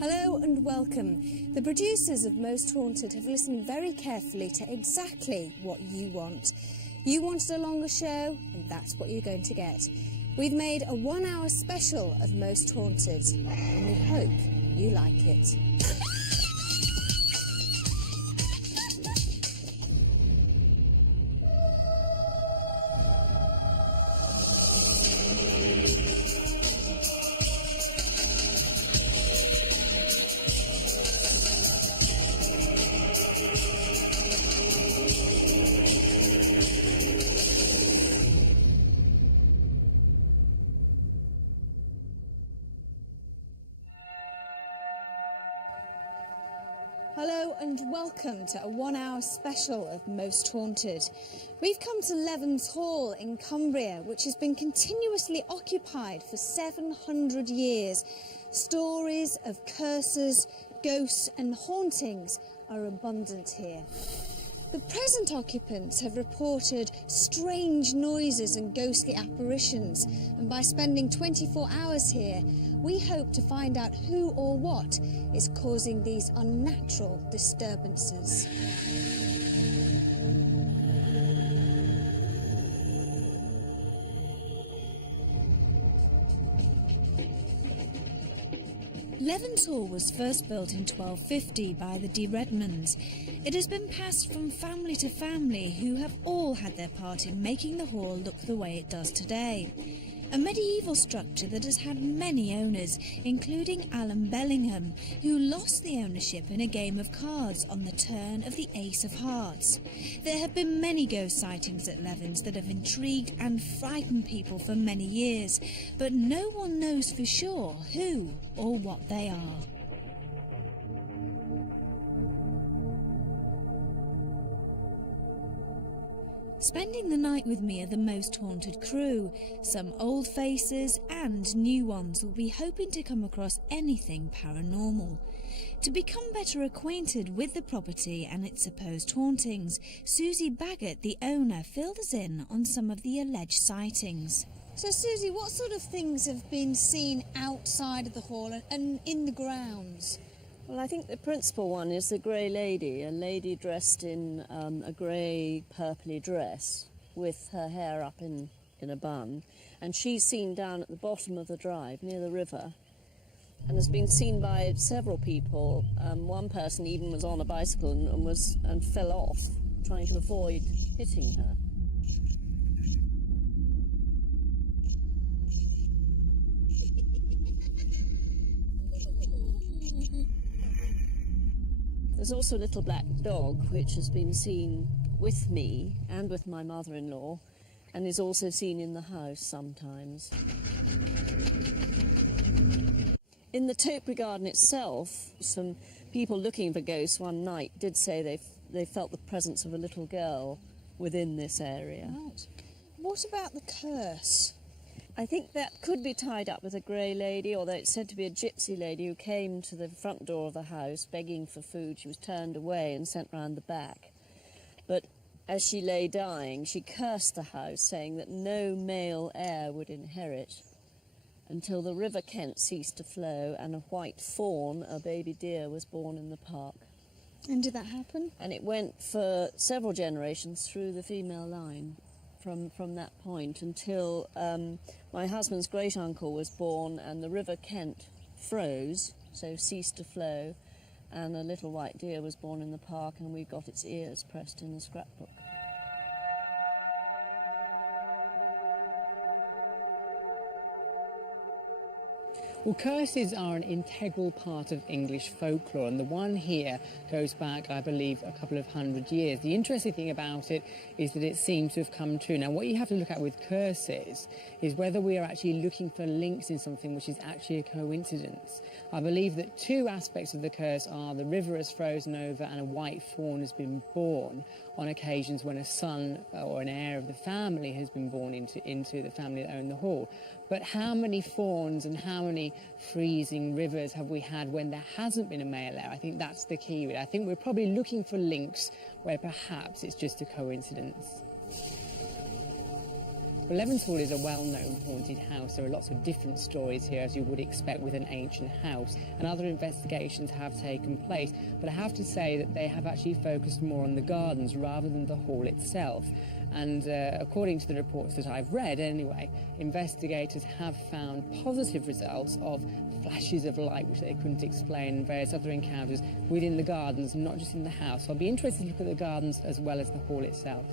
Hello and welcome. The producers of Most Haunted have listened very carefully to exactly what you want. You wanted a longer show, and that's what you're going to get. We've made a 1-hour special of Most Haunted, and we hope you like it. Hello and welcome to a 1-hour special of Most Haunted. We've come to Levens Hall in Cumbria, which has been continuously occupied for 700 years. Stories of curses, ghosts and hauntings are abundant here. The present occupants have reported strange noises and ghostly apparitions, and by spending 24 hours here, we hope to find out who or what is causing these unnatural disturbances. Levens Hall was first built in 1250 by the de Redmonds. It has been passed from family to family, who have all had their part in making the hall look the way it does today. A medieval structure that has had many owners, including Alan Bellingham, who lost the ownership in a game of cards on the turn of the Ace of Hearts. There have been many ghost sightings at Levens that have intrigued and frightened people for many years, but no one knows for sure who or what they are. Spending the night with me are the Most Haunted crew. Some old faces and new ones will be hoping to come across anything paranormal. To become better acquainted with the property and its supposed hauntings, Susie Baggett, the owner, filled us in on some of the alleged sightings. So Susie, what sort of things have been seen outside of the hall and in the grounds? Well, I think the principal one is the grey lady, a lady dressed in a grey purpley dress with her hair up in a bun, and she's seen down at the bottom of the drive near the river and has been seen by several people. One person even was on a bicycle and fell off trying to avoid hitting her. There's also a little black dog which has been seen with me and with my mother-in-law and is also seen in the house sometimes. In the topiary garden itself, some people looking for ghosts one night did say they felt the presence of a little girl within this area. Right. What about the curse? I think that could be tied up with a grey lady, although it's said to be a gypsy lady who came to the front door of the house begging for food. She was turned away and sent round the back. But as she lay dying, she cursed the house, saying that no male heir would inherit until the River Kent ceased to flow and a white fawn, a baby deer, was born in the park. And did that happen? And it went for several generations through the female line. From that point until my husband's great-uncle was born and the River Kent froze, so ceased to flow, and a little white deer was born in the park and we got its ears pressed in the scrapbook. Well, curses are an integral part of English folklore, and the one here goes back, I believe, a couple of hundred years. The interesting thing about it is that it seems to have come true. Now, what you have to look at with curses is whether we are actually looking for links in something which is actually a coincidence. I believe that two aspects of the curse are the river has frozen over and a white fawn has been born on occasions when a son or an heir of the family has been born into the family that own the hall. But how many fawns and how many freezing rivers have we had when there hasn't been a male heir? I think that's the key. I think we're probably looking for links where perhaps it's just a coincidence. Well, Levens Hall is a well-known haunted house. There are lots of different stories here, as you would expect with an ancient house, and other investigations have taken place, but I have to say that they have actually focused more on the gardens rather than the hall itself. And according to the reports that I've read anyway, investigators have found positive results of flashes of light which they couldn't explain, and various other encounters within the gardens, not just in the house. So I'll be interested to look at the gardens as well as the hall itself.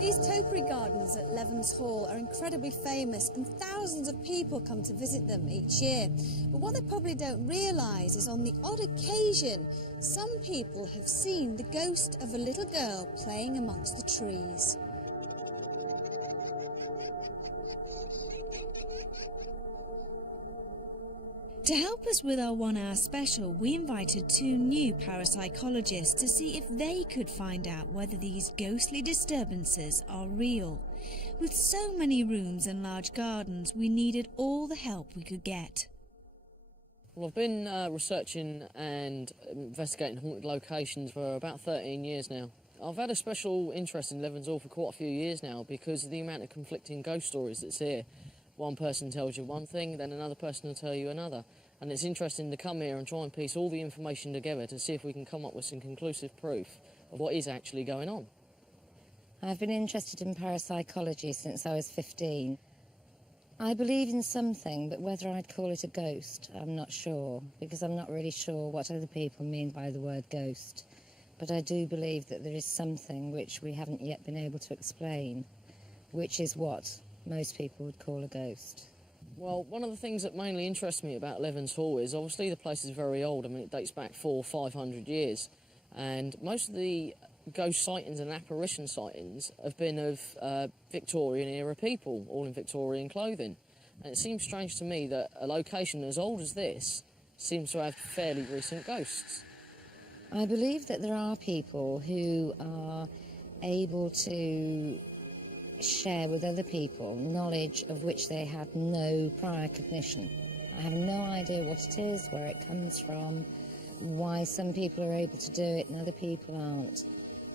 These topiary gardens at Levens Hall are incredibly famous, and thousands of people come to visit them each year. But what they probably don't realise is, on the odd occasion, some people have seen the ghost of a little girl playing amongst the trees. To help us with our 1 hour special, we invited 2 new parapsychologists to see if they could find out whether these ghostly disturbances are real. With so many rooms and large gardens, we needed all the help we could get. Well, I've been researching and investigating haunted locations for about 13 years now. I've had a special interest in Levens Hall for quite a few years now because of the amount of conflicting ghost stories that's here. One person tells you one thing, then another person will tell you another. And it's interesting to come here and try and piece all the information together to see if we can come up with some conclusive proof of what is actually going on. I've been interested in parapsychology since I was 15. I believe in something, but whether I'd call it a ghost, I'm not sure, because I'm not really sure what other people mean by the word ghost. But I do believe that there is something which we haven't yet been able to explain, which is what most people would call a ghost. Well, one of the things that mainly interests me about Levens Hall is obviously the place is very old. I mean, it dates back 400 or 500 years. And most of the ghost sightings and apparition sightings have been of Victorian-era people, all in Victorian clothing. And it seems strange to me that a location as old as this seems to have fairly recent ghosts. I believe that there are people who are able to share with other people knowledge of which they had no prior cognition. I have no idea what it is, where it comes from, why some people are able to do it and other people aren't.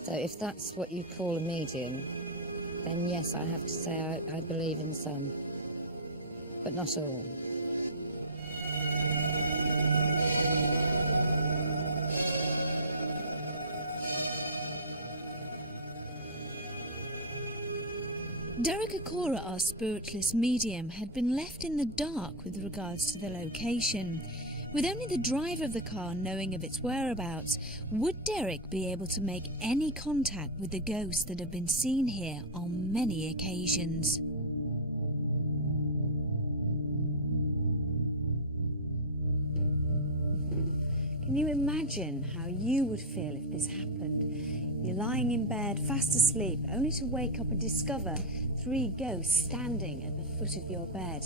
So if that's what you call a medium, then yes, I have to say I believe in some, but not all. Derek Akora, our spiritless medium, had been left in the dark with regards to the location. With only the driver of the car knowing of its whereabouts, would Derek be able to make any contact with the ghosts that have been seen here on many occasions? Can you imagine how you would feel if this happened? You're lying in bed, fast asleep, only to wake up and discover 3 ghosts standing at the foot of your bed.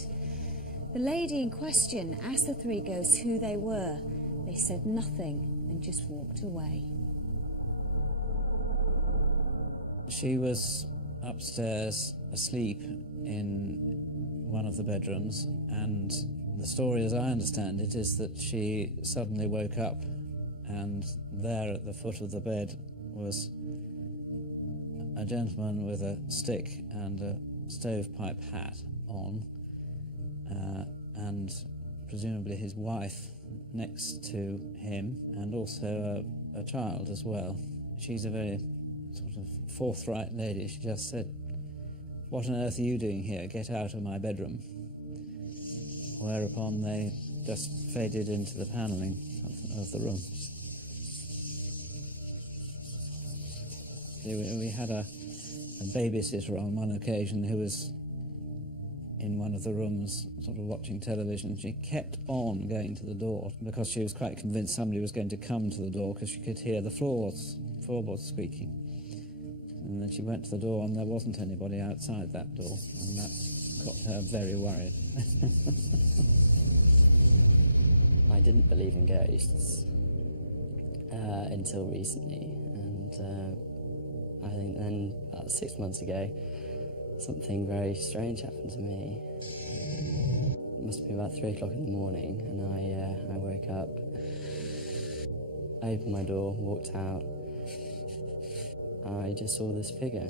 The lady in question asked the 3 ghosts who they were. They said nothing and just walked away. She was upstairs asleep in one of the bedrooms, and the story as I understand it is that she suddenly woke up, and there at the foot of the bed was a gentleman with a stick and a stovepipe hat on, and presumably his wife next to him, and also a child as well. She's a very sort of forthright lady. She just said, "What on earth are you doing here? Get out of my bedroom." Whereupon they just faded into the panelling of the room. We had a babysitter on one occasion who was in one of the rooms sort of watching television. She kept on going to the door because she was quite convinced somebody was going to come to the door because she could hear the floorboards squeaking. And then she went to the door and there wasn't anybody outside that door, and that got her very worried. I didn't believe in ghosts until recently, and I think then about 6 months ago something very strange happened to me. It must have been about 3 o'clock in the morning, and I woke up I opened my door, walked out. I just saw this figure.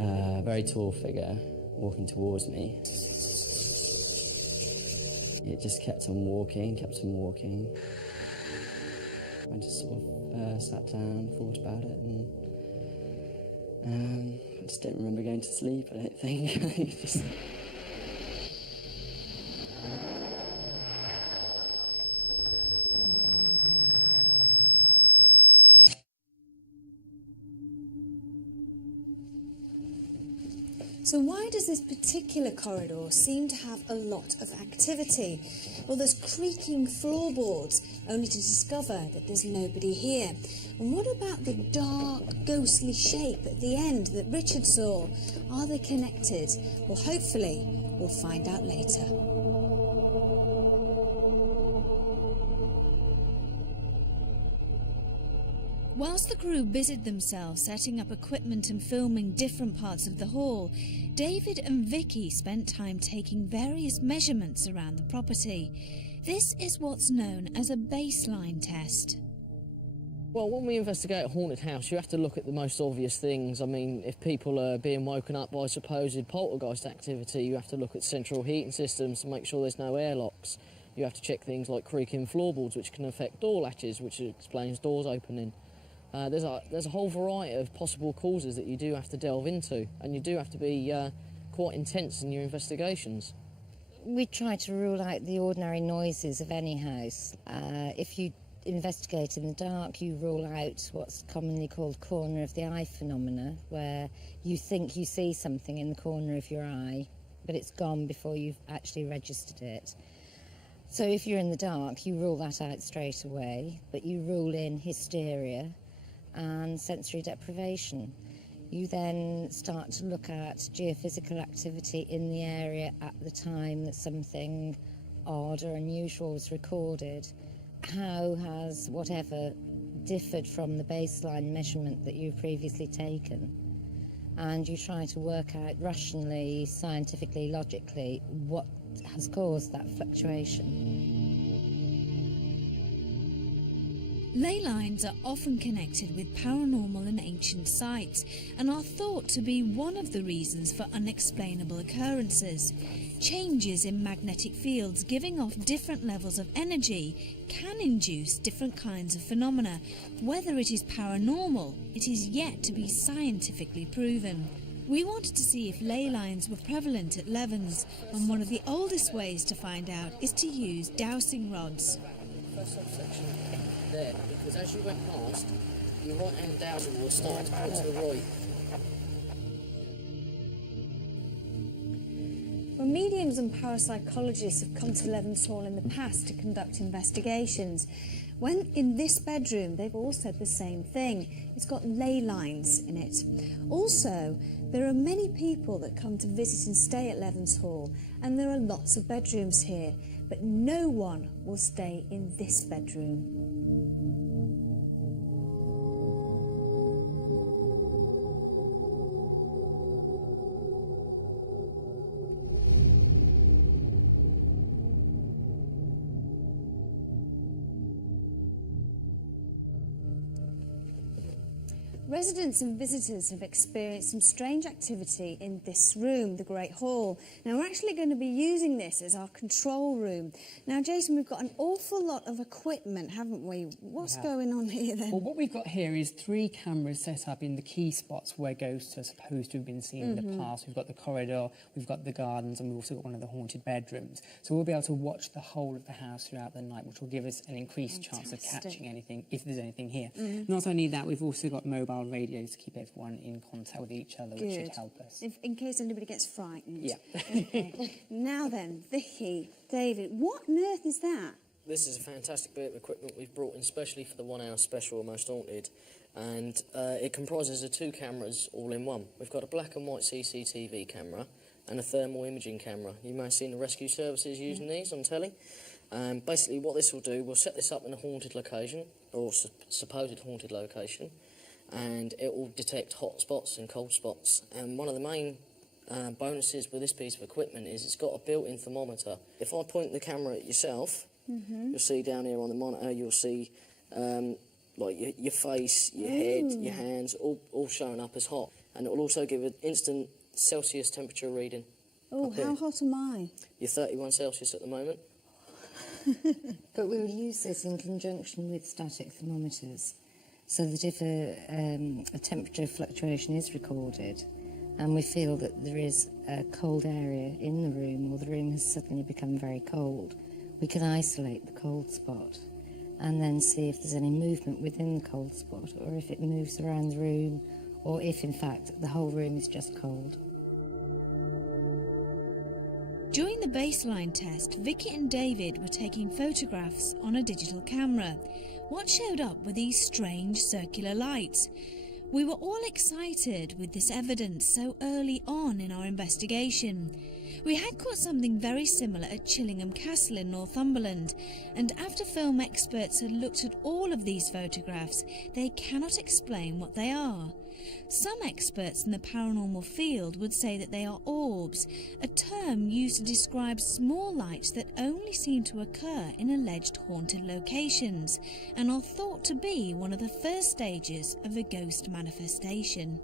A very tall figure walking towards me. It just kept on walking, kept on walking. I just sort of sat down, thought about it, and I just don't remember going to sleep, I don't think. Just... So why does this particular corridor seem to have a lot of activity? Well, there's creaking floorboards, only to discover that there's nobody here. And what about the dark, ghostly shape at the end that Richard saw? Are they connected? Well, hopefully, we'll find out later. Whilst the crew busied themselves setting up equipment and filming different parts of the hall, David and Vicky spent time taking various measurements around the property. This is what's known as a baseline test. Well, when we investigate a haunted house, you have to look at the most obvious things. I mean, if people are being woken up by supposed poltergeist activity, you have to look at central heating systems to make sure there's no airlocks. You have to check things like creaking floorboards, which can affect door latches, which explains doors opening. There's a whole variety of possible causes that you do have to delve into, and you do have to be quite intense in your investigations. We try to rule out the ordinary noises of any house. If you investigate in the dark, you rule out what's commonly called corner of the eye phenomena, where you think you see something in the corner of your eye, but it's gone before you've actually registered it. So if you're in the dark, you rule that out straight away, but you rule in hysteria and sensory deprivation. You then start to look at geophysical activity in the area at the time that something odd or unusual was recorded. How has whatever differed from the baseline measurement that you've previously taken? And you try to work out rationally, scientifically, logically, what has caused that fluctuation. Ley lines are often connected with paranormal and ancient sites and are thought to be one of the reasons for unexplainable occurrences. Changes in magnetic fields giving off different levels of energy can induce different kinds of phenomena. Whether it is paranormal, it is yet to be scientifically proven. We wanted to see if ley lines were prevalent at Levens, and one of the oldest ways to find out is to use dowsing rods. First subsection there, because as you went past, your right hand dowsing rod started to point to the right. Well, mediums and parapsychologists have come to Levens Hall in the past to conduct investigations. When in this bedroom, they've all said the same thing. It's got ley lines in it. Also, there are many people that come to visit and stay at Levens Hall, and there are lots of bedrooms here, but no one will stay in this bedroom. Residents and visitors have experienced some strange activity in this room, the Great Hall. Now, we're actually going to be using this as our control room. Now, Jason, we've got an awful lot of equipment, haven't we? What's going on here, then? Well, what we've got here is 3 cameras set up in the key spots where ghosts are supposed to have been seen in the past. We've got the corridor, we've got the gardens, and we've also got one of the haunted bedrooms. So we'll be able to watch the whole of the house throughout the night, which will give us an increased chance of catching anything, if there's anything here. Not only that, we've also got mobile radios to keep everyone in contact with each other, which should help us. In case anybody gets frightened. Yeah. Okay. Now then, Vicky, David, what on earth is that? This is a fantastic bit of equipment we've brought in specially for the 1 hour special Most Haunted, and it comprises of 2 cameras all in one. We've got a black and white CCTV camera and a thermal imaging camera. You may have seen the rescue services using these on telly. Basically what this will do, we'll set this up in a haunted location, or supposed haunted location, and it will detect hot spots and cold spots. And one of the main bonuses with this piece of equipment is it's got a built-in thermometer. If I point the camera at yourself, You'll see down here on the monitor, you'll see like your face, your head, your hands, all showing up as hot. And it will also give an instant Celsius temperature reading. Oh, how hot am I? You're 31 Celsius at the moment. But we will use this in conjunction with static thermometers, so that if a temperature fluctuation is recorded and we feel that there is a cold area in the room, or the room has suddenly become very cold, we can isolate the cold spot and then see if there's any movement within the cold spot, or if it moves around the room, or if in fact the whole room is just cold. During the baseline test, Vicky and David were taking photographs on a digital camera. What showed up were these strange circular lights. We were all excited with this evidence so early on in our investigation. We had caught something very similar at Chillingham Castle in Northumberland, and after film experts had looked at all of these photographs, they cannot explain what they are. Some experts in the paranormal field would say that they are orbs, a term used to describe small lights that only seem to occur in alleged haunted locations, and are thought to be one of the first stages of a ghost manifestation.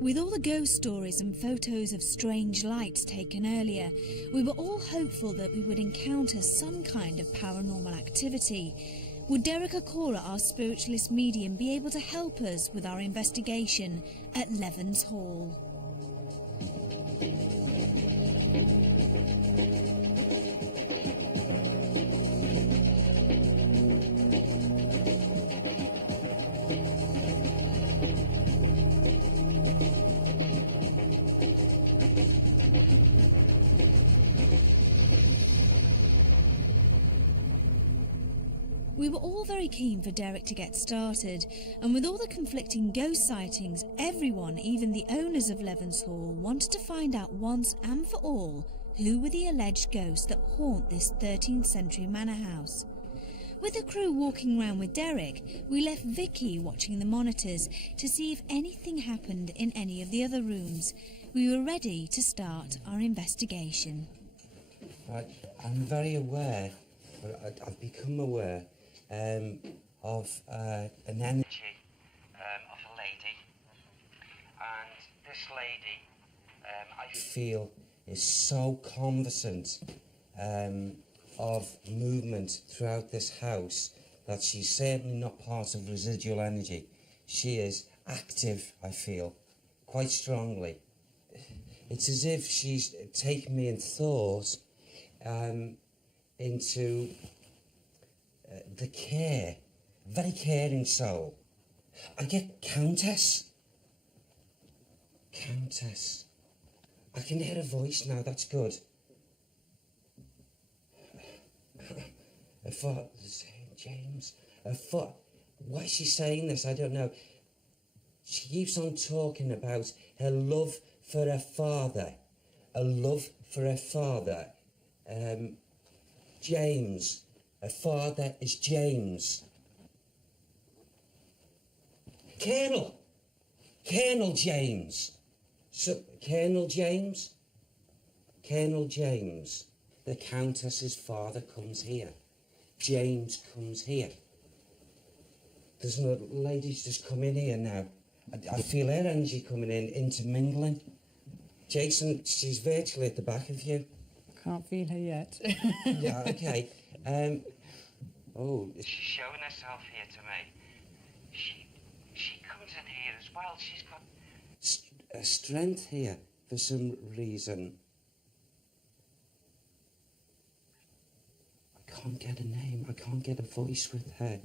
With all the ghost stories and photos of strange lights taken earlier, we were all hopeful that we would encounter some kind of paranormal activity. Would Derek Akora, our spiritualist medium, be able to help us with our investigation at Levens Hall? We were all very keen for Derek to get started, and with all the conflicting ghost sightings, everyone, even the owners of Levens Hall, wanted to find out once and for all who were the alleged ghosts that haunt this 13th century manor house. With the crew walking around with Derek, we left Vicky watching the monitors to see if anything happened in any of the other rooms. We were ready to start our investigation. I'm very aware, I've become aware of an energy of a lady, and this lady I feel is so conversant of movement throughout this house that she's certainly not part of residual energy. She is active, I feel, quite strongly. It's as if she's taken me in thought into the care, very caring soul. I get Countess. Countess. I can hear a voice now, that's good. James, why is she saying this? I don't know. She keeps on talking about her love for her father. A love for her father. James. Her father is James. Colonel James. Colonel James. Colonel James. The Countess's father comes here. James comes here. There's no ladies just come in here now. I feel her energy coming in, intermingling. Jason, she's virtually at the back of you. Can't feel her yet. Yeah, okay. She's showing herself here to me. She comes in here as well. She's got a strength here for some reason. I can't get a name. I can't get a voice with her.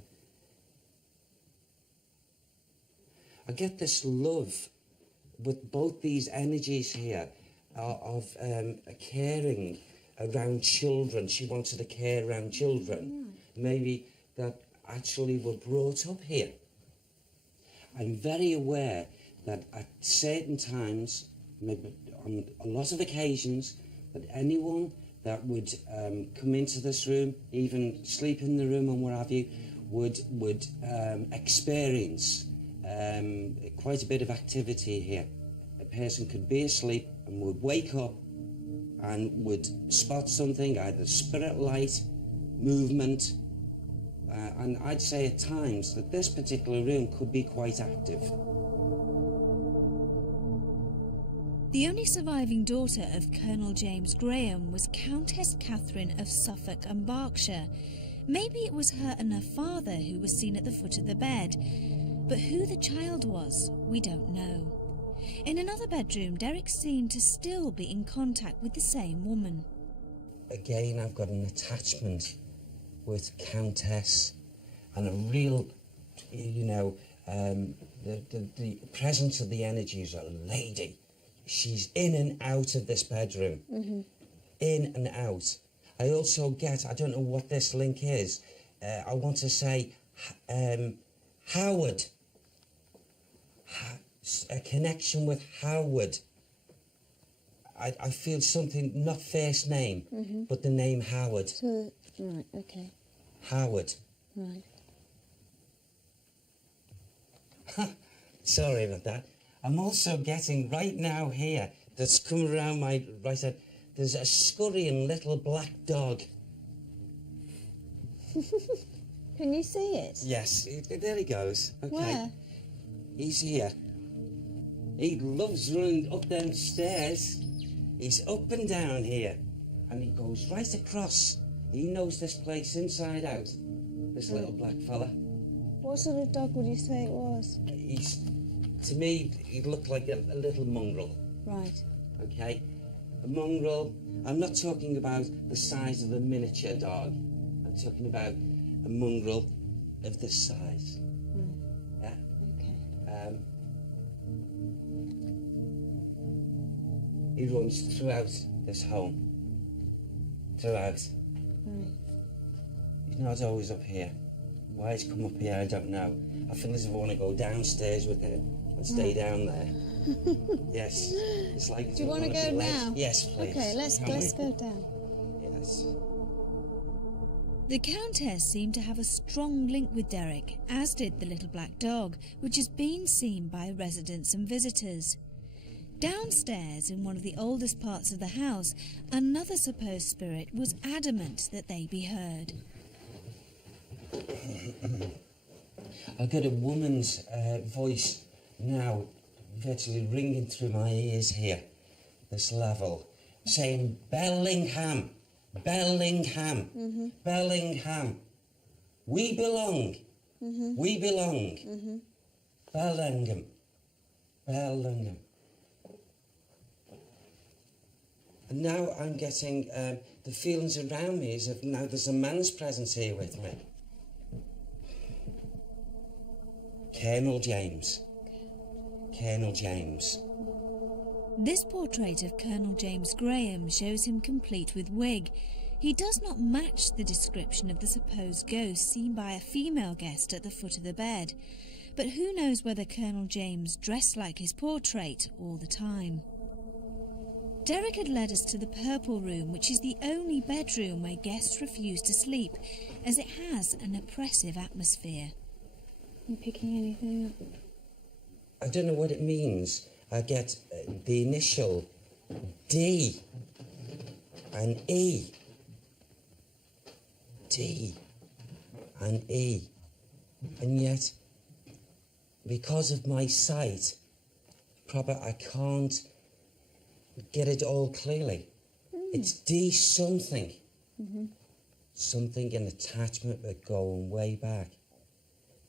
I get this love with both these energies here of caring around children. She wanted to care around children. Maybe that actually were brought up here. I'm very aware that at certain times, maybe on a lot of occasions, that anyone that would come into this room, even sleep in the room and what have you, would experience quite a bit of activity here. A person could be asleep and would wake up and would spot something, either spirit light, movement, and I'd say at times that this particular room could be quite active. The only surviving daughter of Colonel James Graham was Countess Catherine of Suffolk and Berkshire. Maybe it was her and her father who was seen at the foot of the bed, but who the child was, we don't know. In another bedroom, Derek seemed to still be in contact with the same woman. Again, I've got an attachment with Countess and a real, the presence of the energies of a lady. She's in and out of this bedroom. Mm-hmm. In and out. I also get, I don't know what this link is, I want to say Howard. A connection with Howard. I feel something, not first name, but the name Howard. So, right, okay. Howard. Right. Sorry about that. I'm also getting right now here, that's come around my right side, there's a scurrying little black dog. Can you see it? Yes, there he goes. Okay. Where? He's here. He loves running up them stairs. He's up and down here. And he goes right across. He knows this place inside out. This little black fella. What sort of dog would you say it was? To me, he looked like a little mongrel. Right. Okay? A mongrel. I'm not talking about the size of a miniature dog. I'm talking about a mongrel of this size. Yeah? Okay. He runs throughout this home. Throughout. Right. He's not always up here. Why he's come up here, I don't know. I feel as if I want to go downstairs with him and stay down there. Yes. It's like. Do you want to go now? Yes, please. Okay, let's go down. Yes. The Countess seemed to have a strong link with Derek, as did the little black dog, which has been seen by residents and visitors. Downstairs, in one of the oldest parts of the house, another supposed spirit was adamant that they be heard. I've got a woman's voice now virtually ringing through my ears here, this level, saying Bellingham, Bellingham, Bellingham. We belong, we belong. Bellingham, Bellingham. And now I'm getting the feelings around me as if now there's a man's presence here with me. Colonel James. Colonel James. This portrait of Colonel James Graham shows him complete with wig. He does not match the description of the supposed ghost seen by a female guest at the foot of the bed. But who knows whether Colonel James dressed like his portrait all the time. Derek had led us to the Purple Room, which is the only bedroom where guests refuse to sleep, as it has an oppressive atmosphere. You picking anything up? I don't know what it means. I get the initial D and E. D and E. And yet, because of my sight, I can't get it all clearly. It's D something. Something, an attachment that going way back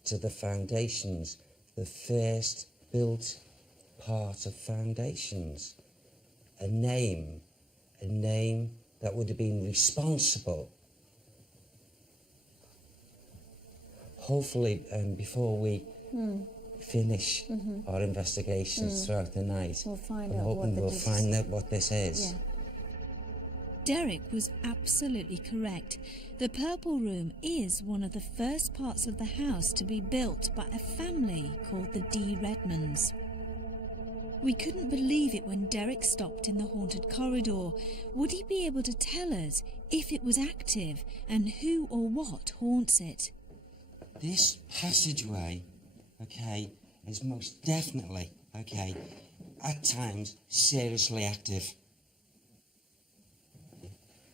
to the foundations, the first built part of foundations. A name that would have been responsible. Hopefully, before we finish our investigations throughout the night, We'll find I'm out hoping we'll find out what this is. Yeah. Derek was absolutely correct. The Purple Room is one of the first parts of the house to be built by a family called the D. Redmonds. We couldn't believe it when Derek stopped in the haunted corridor. Would he be able to tell us if it was active and who or what haunts it? This passageway, okay, is most definitely, okay, at times seriously active.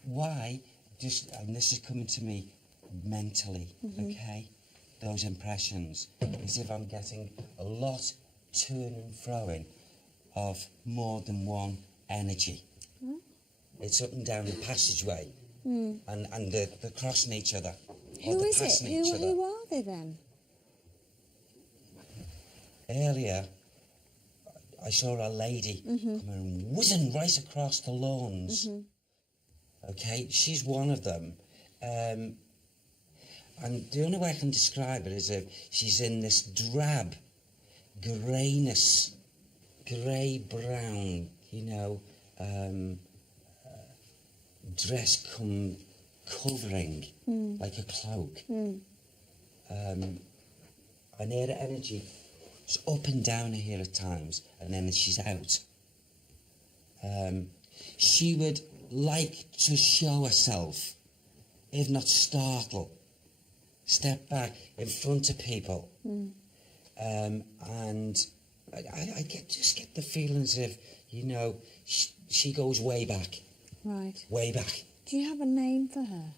Why? And this is coming to me mentally, okay? Those impressions, as if I'm getting a lot toing and froing of more than one energy. It's up and down the passageway, and they're crossing each other. Or Who they're is it? passing each other. Who are they then? Earlier, I saw a lady coming whizzing right across the lawns. Okay, she's one of them. And the only way I can describe it is if she's in this drab greyness, grey-brown, dress come covering like a cloak. And her energy is up and down here at times, and then she's out. She would like to show herself, if not startle, step back in front of people. And I just get the feelings of, she goes way back. Right. Way back. Do you have a name for her?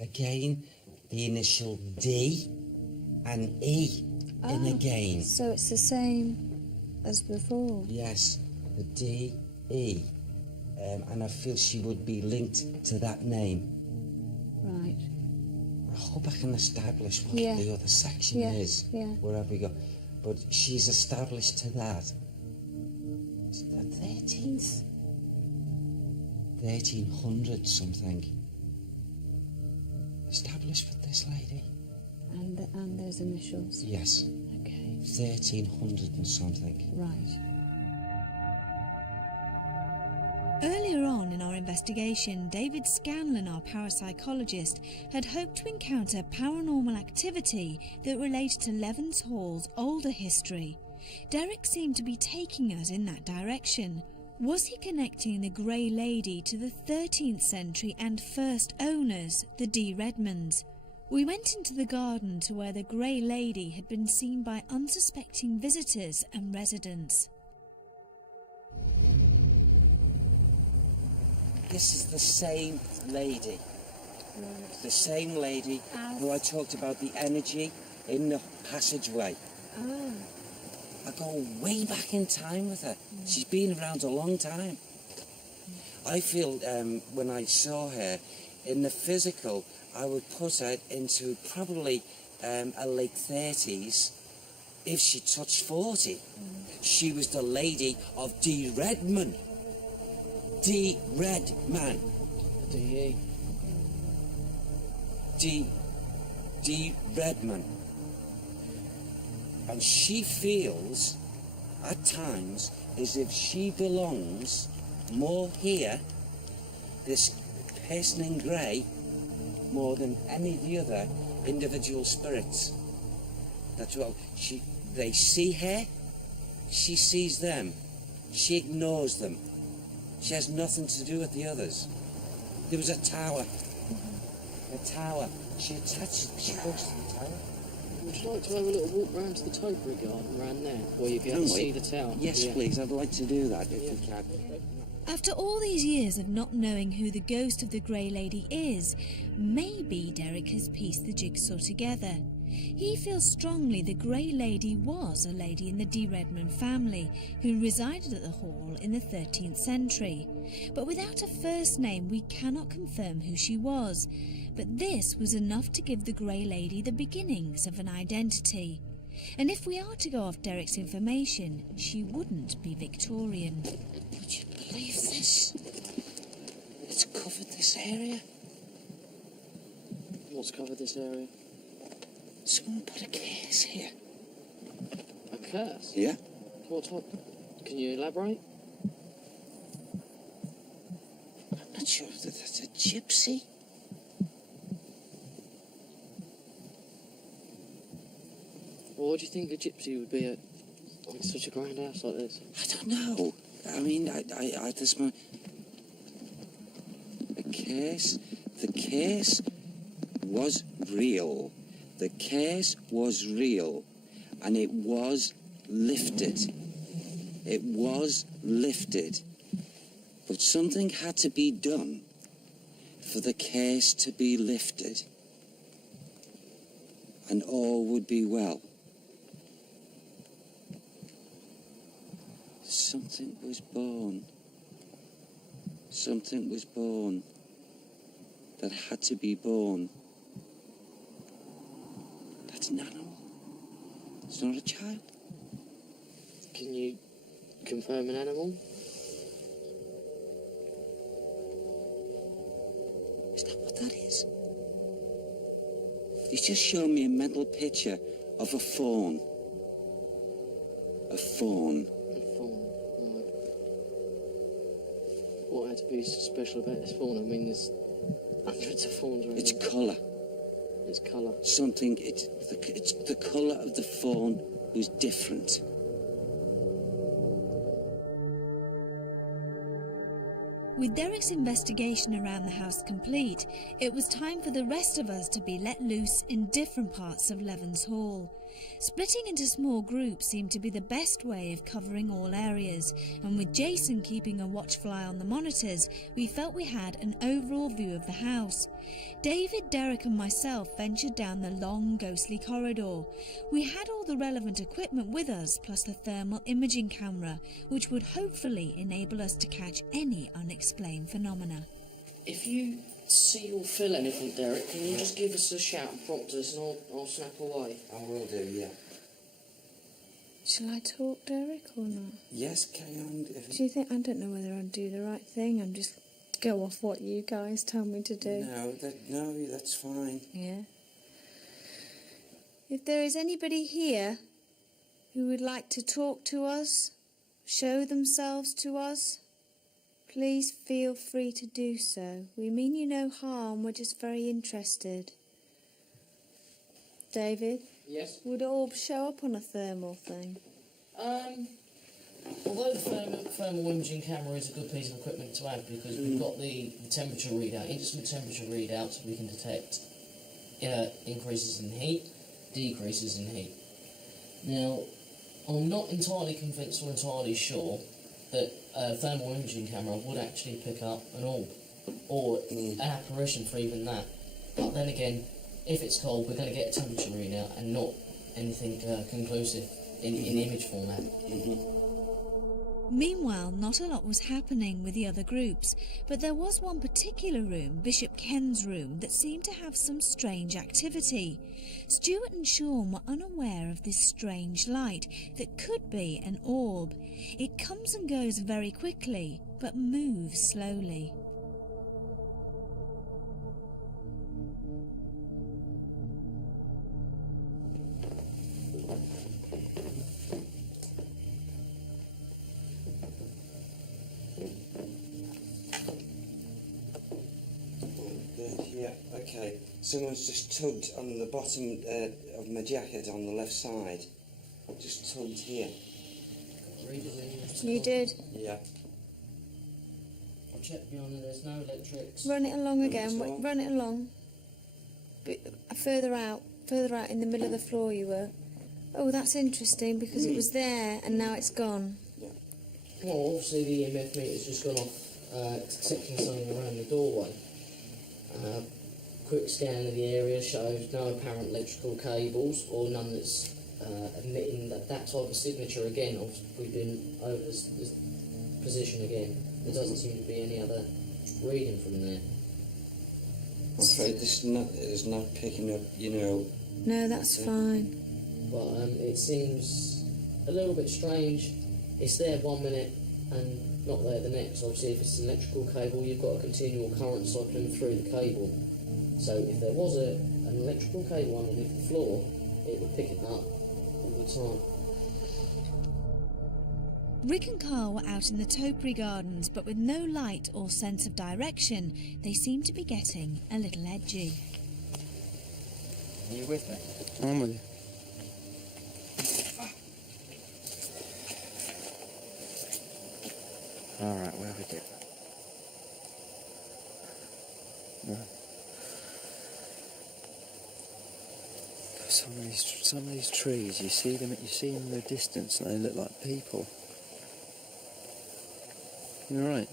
Again, the initial D and E in again. So it's the same as before? Yes, the D, E. And I feel she would be linked to that name. Right. I hope I can establish what Yeah. the other section is, yeah. wherever we go. But she's established to that. It's the 13th? 1300 something. Established with this lady. And those initials? Yes. Okay. 1300 and something. Right. Earlier on in our investigation, David Scanlon, our parapsychologist, had hoped to encounter paranormal activity that related to Levens Hall's older history. Derek seemed to be taking us in that direction. Was he connecting the Grey Lady to the 13th century and first owners, the D. Redmonds? We went into the garden to where the Grey Lady had been seen by unsuspecting visitors and residents. This is the same lady. Right. The same lady who I talked about the energy in the passageway. Oh. I go way back in time with her. She's been around a long time. I feel when I saw her in the physical, I would put her into probably a late 30s. If she touched 40, she was the lady of D. Redman. D. Redman. D.E. D. Redman. And she feels, at times, as if she belongs more here, this person in grey, more than any of the other individual spirits. That's what they see her, she sees them, she ignores them. She has nothing to do with the others. There was a tower. She goes to the tower. Would you like to have a little walk round to the topiary garden around there, where you'd be able to see the tower? Yes, please. I'd like to do that if you can. After all these years of not knowing who the ghost of the Grey Lady is, maybe Derek has pieced the jigsaw together. He feels strongly the Grey Lady was a lady in the D. Redmond family who resided at the hall in the 13th century. But without a first name, we cannot confirm who she was. But this was enough to give the Grey Lady the beginnings of an identity. And if we are to go off Derek's information, she wouldn't be Victorian. Would you believe this? It's covered this area. What's covered this area? Someone put a curse here. A curse? Yeah. What type? Can you elaborate? I'm not sure if that's a gypsy. Well, what do you think a gypsy would be? It's such a grand house like this. I don't know. I mean, there's my... The case was real. The case was real. And it was lifted. It was lifted. But something had to be done for the case to be lifted. And all would be well. Something was born. Something was born that had to be born. That's an animal. It's not a child. Can you confirm an animal? Is that what that is? He's just shown me a mental picture of a fawn. A fawn. A fawn, right. What had to be so special about this fawn? I mean, there's hundreds of fawns around. Its colour. Its colour. Something, it's the colour of the fawn was different. With Derek's investigation around the house complete, it was time for the rest of us to be let loose in different parts of Levens Hall. Splitting into small groups seemed to be the best way of covering all areas, and with Jason keeping a watchful eye on the monitors, we felt we had an overall view of the house. David, Derek and myself ventured down the long, ghostly corridor. We had all the relevant equipment with us, plus the thermal imaging camera, which would hopefully enable us to catch any unexplained phenomena. If you see or feel anything, Derek, can you just give us a shout and prompt us and I'll snap away? I will do, yeah. Shall I talk, Derek, or not? Yes, carry on. Do you think... I don't know whether I'll do the right thing. I'm just go off what you guys tell me to do. No, that's fine. Yeah. If there is anybody here who would like to talk to us, show themselves to us, please feel free to do so. We mean you no harm, we're just very interested. David? Yes? Would it all show up on a thermal thing? Although the thermal imaging camera is a good piece of equipment to have because we've got the temperature readout, instant temperature readout, so we can detect increases in heat, decreases in heat. Now, I'm not entirely convinced or entirely sure that a thermal imaging camera would actually pick up an orb or an apparition for even that. But then again, if it's cold, we're going to get a temperature readout and not anything conclusive in image format. Meanwhile, not a lot was happening with the other groups, but there was one particular room, Bishop Ken's room, that seemed to have some strange activity. Stuart and Sean were unaware of this strange light that could be an orb. It comes and goes very quickly, but moves slowly. Yeah, okay. Someone's just tugged on the bottom of my jacket on the left side. Just tugged here. You did? Yeah. I've checked beyond there, there's no electrics. Run it along again, run it along. Further out in the middle of the floor you were. Oh, that's interesting because it was there and now it's gone. Yeah. Well, obviously the EMF meter's just gone off, detecting something around the doorway. Quick scan of the area shows no apparent electrical cables or none that's emitting that type of signature again. We've been over this position again. There doesn't seem to be any other reading from there. I'm afraid this is not picking up, No, that's fine. But it seems a little bit strange. It's there 1 minute and not there the next. Obviously, if it's an electrical cable, you've got a continual current cycling through the cable. So if there was an electrical cable underneath the floor, it would pick it up all the time. Rick and Carl were out in the topiary gardens, but with no light or sense of direction, they seemed to be getting a little edgy. Are you with me? I'm with you. Alright, where have we get? Right. Some of these trees, you see them in the distance and they look like people. You're right.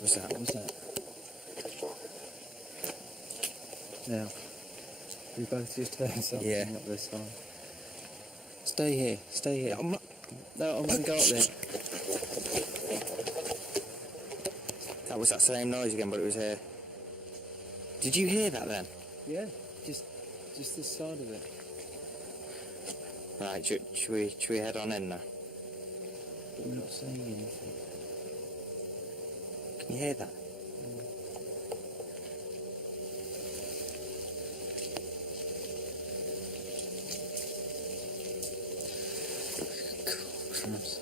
What's that? Now, we both just heard something up this side. Stay here. Yeah, I'm not... No, I'm going to go up there. That was that same noise again, but it was here. Did you hear that then? Yeah, just this side of it. Right, should we head on in now? We're not saying anything. Can you hear that? Crumbs.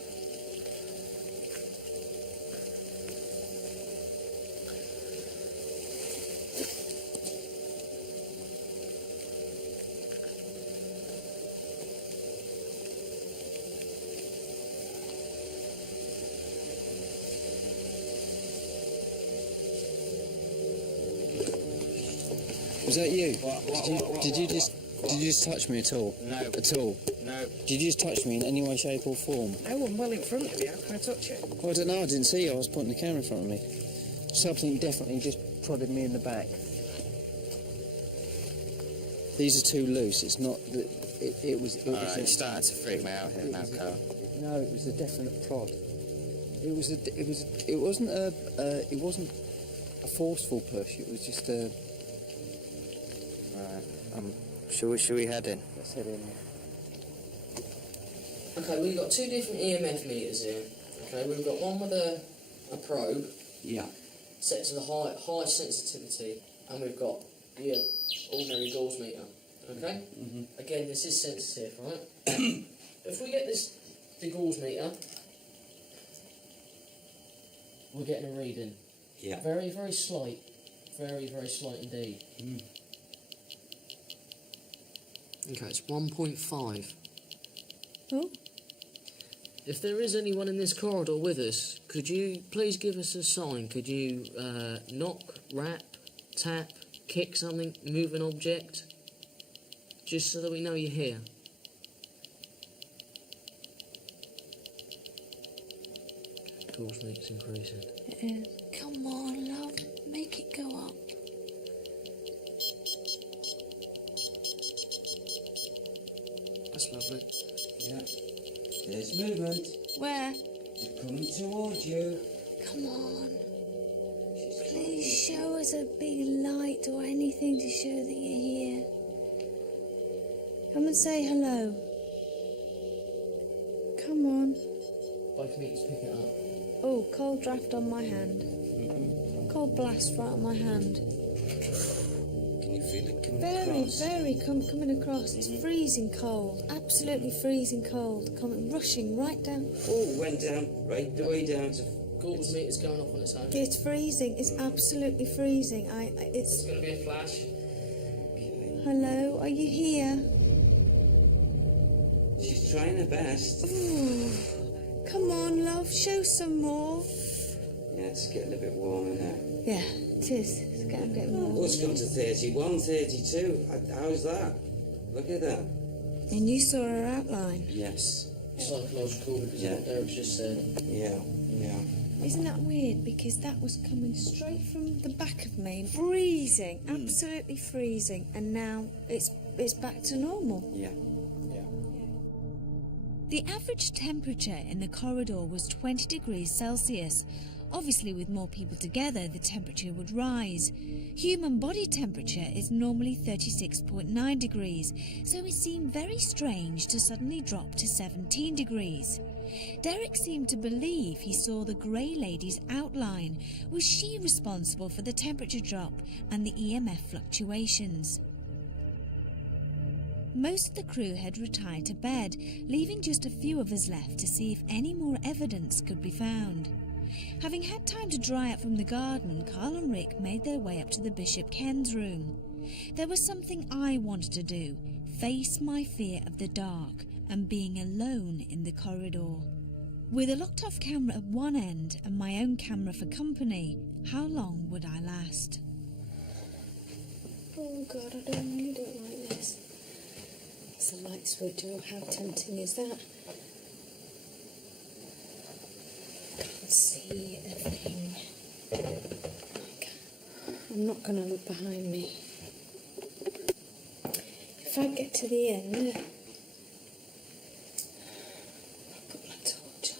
Was that you? Did you just touch me at all? No. At all? No. Did you just touch me in any way, shape or form? No, I'm well in front of you. How can I touch you? Well, I don't know. I didn't see you. I was putting the camera in front of me. Something definitely just prodded me in the back. These are too loose. It's not... It was... It's starting to freak me out here now, Carl. No, it was a definite prod. It wasn't a forceful push. It was just a... Right. Should we head in? Let's head in. Okay, we've got two different EMF meters here. Okay, we've got one with a probe. Yeah. Set to the high sensitivity, and we've got your ordinary Gauss meter. Okay. Mm-hmm. Again, this is sensitive, right? If we get the Gauss meter, we're getting a reading. Yeah. Very, very slight. Very, very slight indeed. Mm. Okay, it's 1.5. Oh. If there is anyone in this corridor with us, could you please give us a sign? Could you knock, rap, tap, kick something, move an object? Just so that we know you're here. Pulse rate's increasing. It is. Come on, love. Make it go up. That's lovely. Yeah. There's movement. Where? It's coming towards you. Come on. Please show us a big light or anything to show that you're here. Come and say hello. Come on. Both meters pick it up. Oh, cold draft on my hand. Cold blast right on my hand. Can you feel it coming across? Very coming across. It's freezing cold. Absolutely freezing cold. Coming rushing right down. Oh, went down, right the way down to... Gauss meter's going off on its own. It's freezing. It's absolutely freezing. It's going to be a flash. Hello, are you here? She's trying her best. Ooh. Come on, love. Show some more. Yeah, it's getting a bit warmer now. Yeah, it is. It's getting warm. Oh, it's come to 31, 32. How's that? Look at that. And you saw her outline. Yes. Psychological, because of what Derek's just said. Yeah. Isn't that weird? Because that was coming straight from the back of me, freezing, absolutely freezing, and now it's back to normal. Yeah. The average temperature in the corridor was 20 degrees Celsius. Obviously, with more people together, the temperature would rise. Human body temperature is normally 36.9 degrees, so it seemed very strange to suddenly drop to 17 degrees. Derek seemed to believe he saw the Grey Lady's outline. Was she responsible for the temperature drop and the EMF fluctuations? Most of the crew had retired to bed, leaving just a few of us left to see if any more evidence could be found. Having had time to dry up from the garden, Carl and Rick made their way up to the Bishop Ken's room. There was something I wanted to do, face my fear of the dark and being alone in the corridor. With a locked-off camera at one end and my own camera for company, how long would I last? Oh God, I really don't like this. It's a light switch. Oh, how tempting is that? Can't see a thing. I'm not going to look behind me. If I get to the end, I'll put my torch on.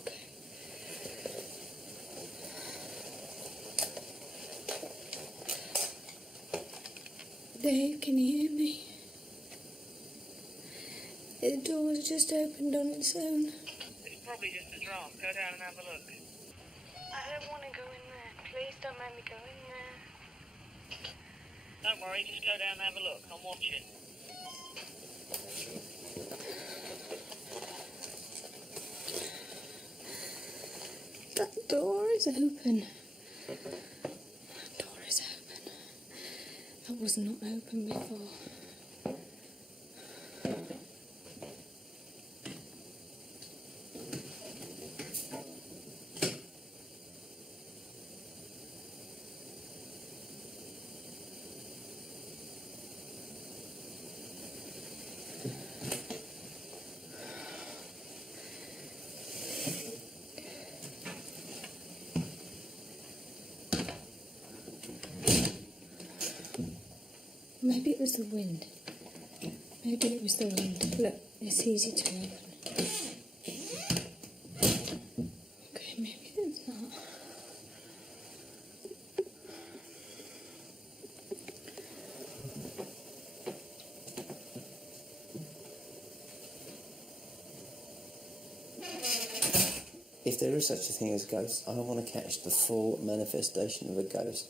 Okay. Dave, can you hear me? The door's just opened on its own. It's probably just a draft. Go down and have a look. I don't want to go in there. Please don't make me go in there. Don't worry, just go down and have a look. I'm watching. That door is open. That door is open. That was not open before. Maybe it was the wind. Maybe it was the wind. Look, it's easy to open. Okay, maybe it's not. If there is such a thing as a ghost, I want to catch the full manifestation of a ghost,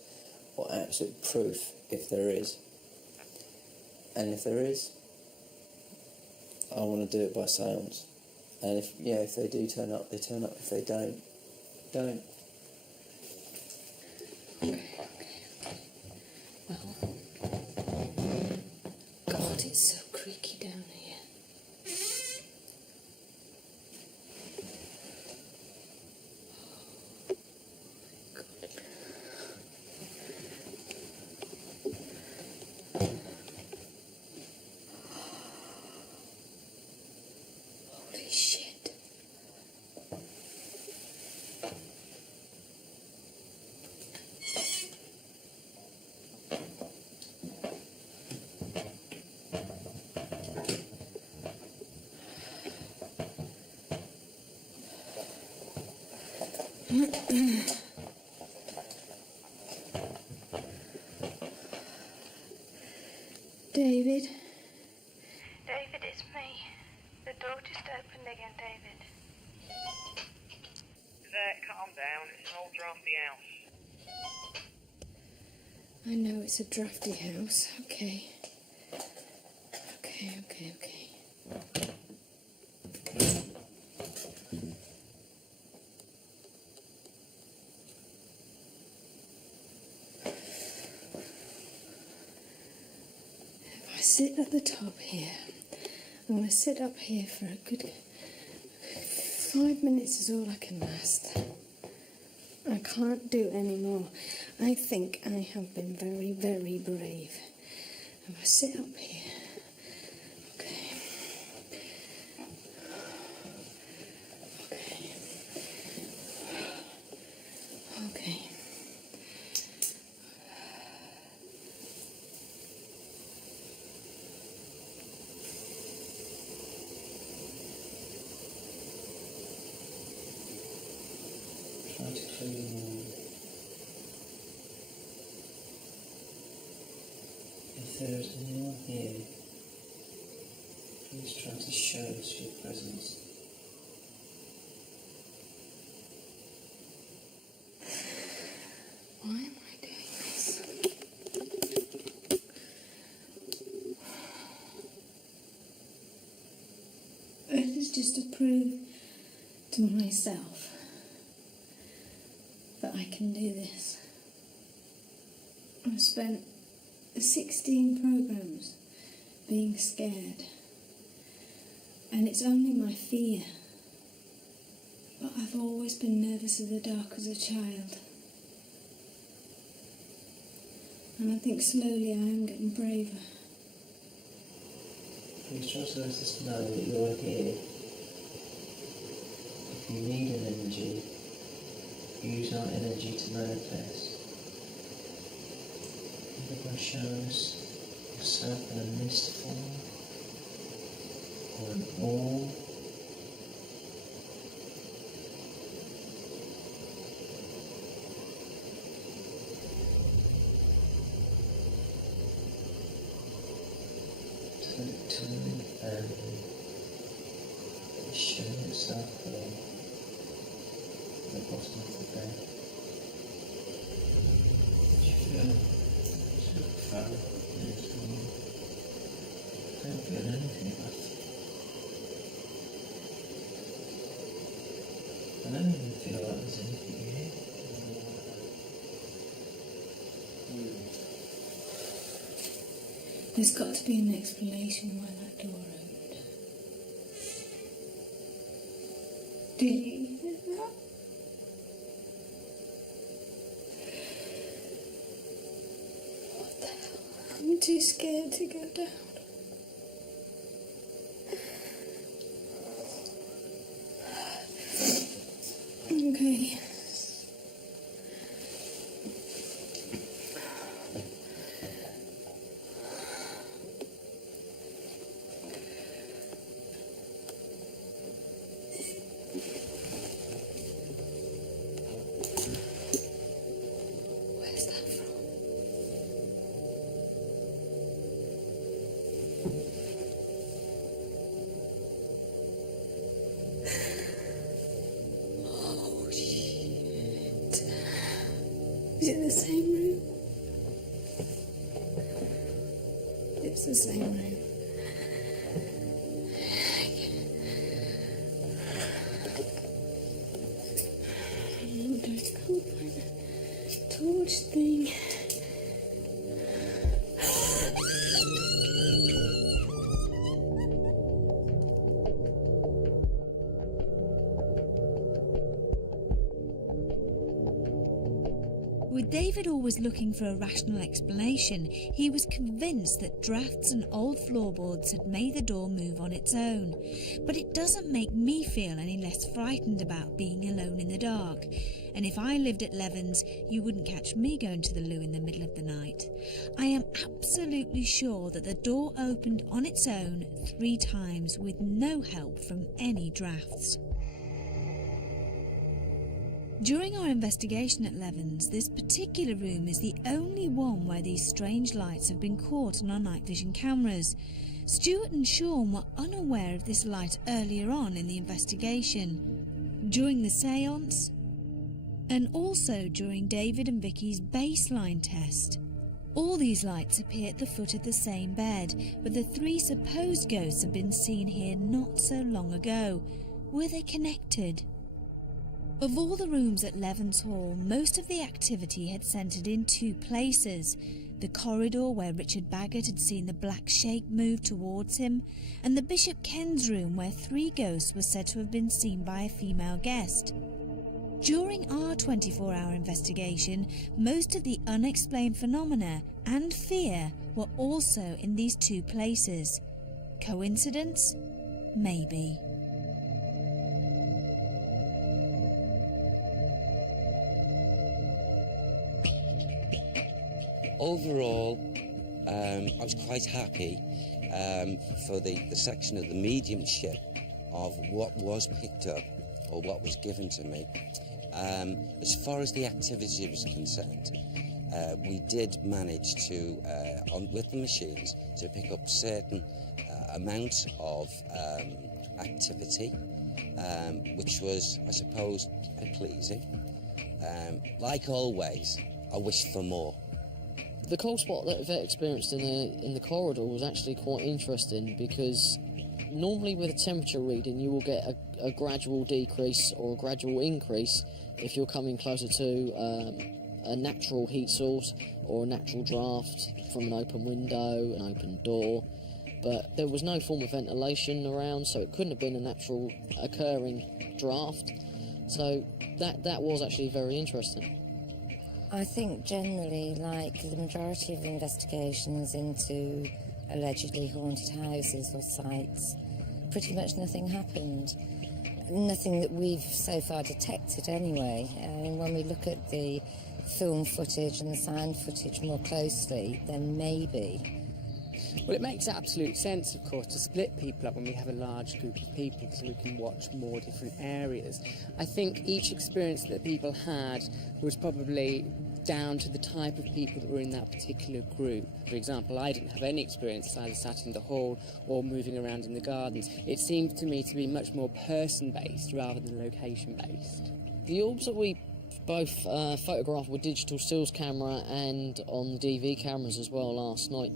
or absolute proof if there is. And if there is, I want to do it by seance. And if they do turn up, they turn up. If they don't. Okay. Well, God, it's so creaky down here. Holy shit. David? David, it's me. The door just opened again, David. There, calm down. It's an old drafty house. I know it's a drafty house. Okay. If I sit at the top here, I'm going to sit up here for a good 5 minutes is all I can last. I can't do any more. I think I have been very, very brave. If I sit up here, okay. Try to clear your mind. If there is anyone here, please try to show us your presence. Why am I doing this? It is just to prove to myself that I can do this. I've spent 16 programmes being scared, and it's only my fear. But I've always been nervous of the dark as a child. And I think slowly I am getting braver. Please try to let us know that you're here. If you need an energy, use our energy to manifest. Either by showing us yourself in a mist form, or an orb, turn and show yourself at the bottom of the bed. You feel fun. Don't feel anything but I don't even feel like there's anything here. There's got to be an explanation why that door opened. Did you hear that? What the hell? I'm too scared to go down. Okay. Where's that from? Oh, shit. Is it the same room? It's the same room. Oh, don't go by the torch thing. With David always looking for a rational explanation, he was convinced that drafts and old floorboards had made the door move on its own. But it doesn't make me feel any less frightened about being alone in the dark. And if I lived at Levens, you wouldn't catch me going to the loo in the middle of the night. I am absolutely sure that the door opened on its own 3 times with no help from any drafts. During our investigation at Levens, this particular room is the only one where these strange lights have been caught on our night vision cameras. Stuart and Sean were unaware of this light earlier on in the investigation, during the séance, and also during David and Vicky's baseline test. All these lights appear at the foot of the same bed, but the 3 supposed ghosts have been seen here not so long ago. Were they connected? Of all the rooms at Levens Hall, most of the activity had centred in 2 places. The corridor where Richard Baggett had seen the black shape move towards him, and the Bishop Ken's room where 3 ghosts were said to have been seen by a female guest. During our 24-hour investigation, most of the unexplained phenomena and fear were also in these 2 places. Coincidence? Maybe. Overall, I was quite happy for the section of the mediumship of what was picked up or what was given to me. As far as the activity was concerned, we did manage to, with the machines, to pick up certain amounts of activity, which was, I suppose, quite pleasing. Like always, I wish for more. The cold spot that Yvette experienced in the corridor was actually quite interesting, because normally with a temperature reading you will get a gradual decrease or a gradual increase if you're coming closer to a natural heat source or a natural draft from an open window, an open door, but there was no form of ventilation around, so it couldn't have been a natural occurring draft. So that was actually very interesting. I think generally, like the majority of investigations into allegedly haunted houses or sites, pretty much nothing happened. Nothing that we've so far detected anyway. When we look at the film footage and the sound footage more closely, then maybe. Well, it makes absolute sense, of course, to split people up when we have a large group of people so we can watch more different areas. I think each experience that people had was probably down to the type of people that were in that particular group. For example, I didn't have any experience either sat in the hall or moving around in the gardens. It seemed to me to be much more person-based rather than location-based. The orbs that we both photographed with digital stills camera and on DV cameras as well last night,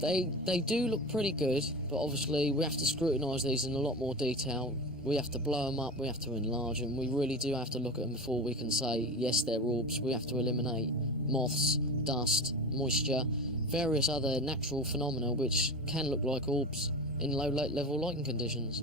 they do look pretty good, but obviously we have to scrutinise these in a lot more detail. We have to blow them up, we have to enlarge them, we really do have to look at them before we can say, yes, they're orbs. We have to eliminate moths, dust, moisture, various other natural phenomena which can look like orbs in low-level lighting conditions.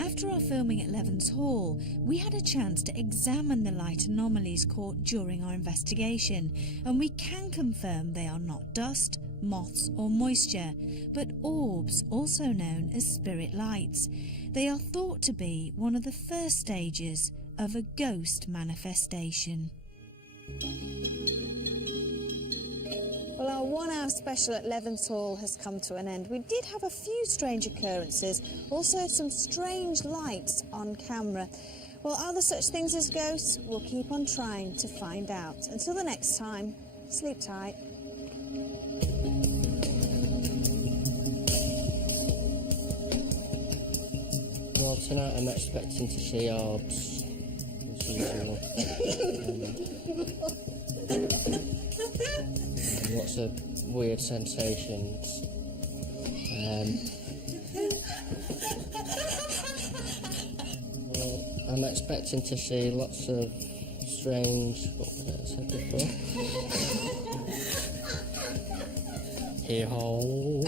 After our filming at Levens Hall, we had a chance to examine the light anomalies caught during our investigation, and we can confirm they are not dust, moths or moisture, but orbs, also known as spirit lights. They are thought to be one of the first stages of a ghost manifestation. Well, our 1 hour special at Levens Hall has come to an end. We did have a few strange occurrences, also some strange lights on camera. Well, are there such things as ghosts? We'll keep on trying to find out. Until the next time, sleep tight. Well, tonight I'm expecting to see orbs, as usual. Lots of weird sensations. Well, I'm expecting to see lots of strange... What was that I said before? Hey ho!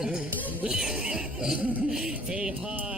Hey hi!